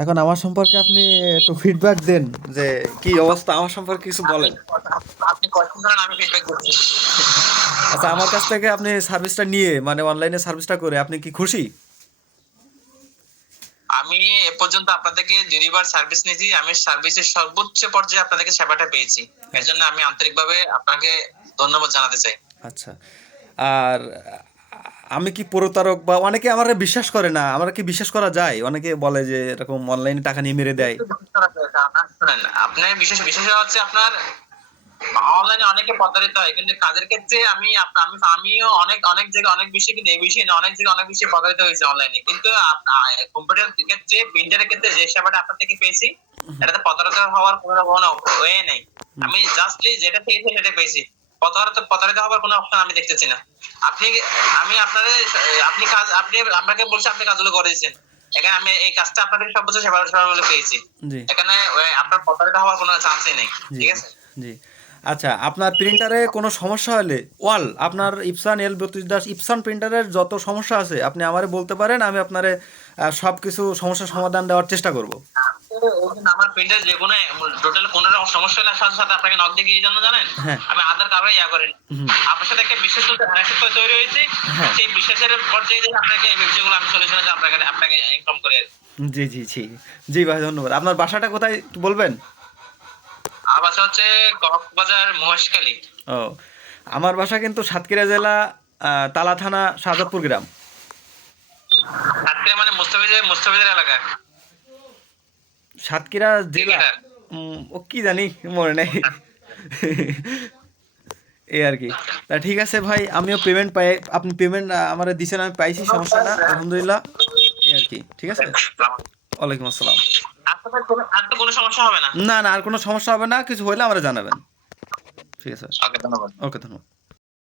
এখন আমার সম্পর্কে আপনি একটু ফিডব্যাক দেন যে কি অবস্থা, আমার সম্পর্কে কিছু আপনি বলেন। আপনি কয়েকদিন ধরেন আমি ফিডব্যাক দিচ্ছি। আচ্ছা, আমার কাছ থেকে আপনি সার্ভিসটা নিয়ে মানে অনলাইনে সার্ভিসটা করে আপনি কি খুশি? আমি এ পর্যন্ত আপনাদেরকে 2 বার সার্ভিস নিয়েছি। আমি সার্ভিসের সর্বোচ্চ পর্যায়ে আপনাদেরকে সেবাটা পেয়েছি। এর জন্য আমি আন্তরিকভাবে আপনাকে ধন্যবাদ জানাতে চাই। আচ্ছা। আর আমি কি প্রতারক, বা অনেকে আমারে বিশ্বাস করে না, আমরা কি বিশ্বাস করা যায়? অনেকে বলে যে এরকম অনলাইনে টাকা নিয়ে মেরে দেয়। শুনেন, আপনার বিশেষ বিশেষ হচ্ছে আপনার অনলাইনে অনেকে প্রতারিত হয়, কিন্তু কাজের ক্ষেত্রে আমিও অনেক অনেক জায়গায় অনেক বিষয়, কিন্তু এই বিষয়ে না, অনেক জায়গায় অনেক বিষয় প্রতারিত হয়েছে অনলাইনে। কিন্তু কম্পিউটার ক্ষেত্রে, প্রিন্টারের ক্ষেত্রে যে সেবাটা আপনার থেকে পেয়েছি, এটাতে প্রতারিত হওয়ার কোনো ওয়ে নেই। আমি জাস্টলি যেটা পেয়েছি সেটা পেয়েছি। প্রতারিত হওয়ার কোনো অপশন আমি দেখতেছি না। আপনি আমি আপনাদের আপনি কাজ আপনি আপনাকে বলছি, আপনি কাজগুলো করে দিয়েছেন। এখানে আমি এই কাজটা আপনাদের সর্বোচ্চ সেবা সেবা মূল্যে পেয়েছি। জি, এখানে আপনার প্রতারিত হওয়ার কোনো চান্সই নেই। জি, ঠিক জি, আছে? জি। আচ্ছা, আপনার প্রিন্টারে কোনো সমস্যা হলে আপনার ইপসান L32 ইপসান প্রিন্টারের যত সমস্যা আছে আপনি আমারে বলতে পারেন, আমি আপনারে সব কিছু সমস্যার সমাধান দেওয়ার চেষ্টা করব। আমার প্রিন্টার যে কোনো টোটাল কোনো রকম সমস্যা হলে সাথে সাথে আপনাকে নক দিয়ে কি জন্য জানেন? হ্যাঁ। আমি আধার কার্ডে করেন। হুম। আপনার সাথে একটা বিশ্বাস তৈরি হয়েছে। হ্যাঁ। সেই বিশ্বাসের পর্যায়ে যে আপনাকে এই বিষয়গুলো আমি সলিউশনে আপনাকে আপনাকে ইনফর্ম করে। জি, জি, জি। জি ভাই, ধন্যবাদ। আপনার বাসাটা কোথায় একটু বলবেন? আমার বাসা হচ্ছে কক্সবাজার মহেশখালী। ও, আমার বাসা কিন্তু সাতক্ষীরা জেলা, তালা থানা, শাহজাদপুর গ্রাম। আজকে মানে মুস্তাফিজের এলাকা। সাতক্ষীরা ঠিক জেলা। এটা? ও কি জানি, মনে নেই। এই আর কি। তা ঠিক আছে ভাই, আমিও পেমেন্ট পাই, আপনি পেমেন্ট আমার দিছেন, আমি পাইছি, সমস্যা না, আলহামদুলিল্লাহ। এই আর কি, ঠিক আছে। ওয়ালাইকুম আসসালাম। আর তো কোনো সমস্যা হবে না। না, না, আর কোনো সমস্যা হবে না, কিছু হইলে আমরা জানাবেন। ঠিক আছে। ওকে, ধন্যবাদ। ওকে, ধন্যবাদ।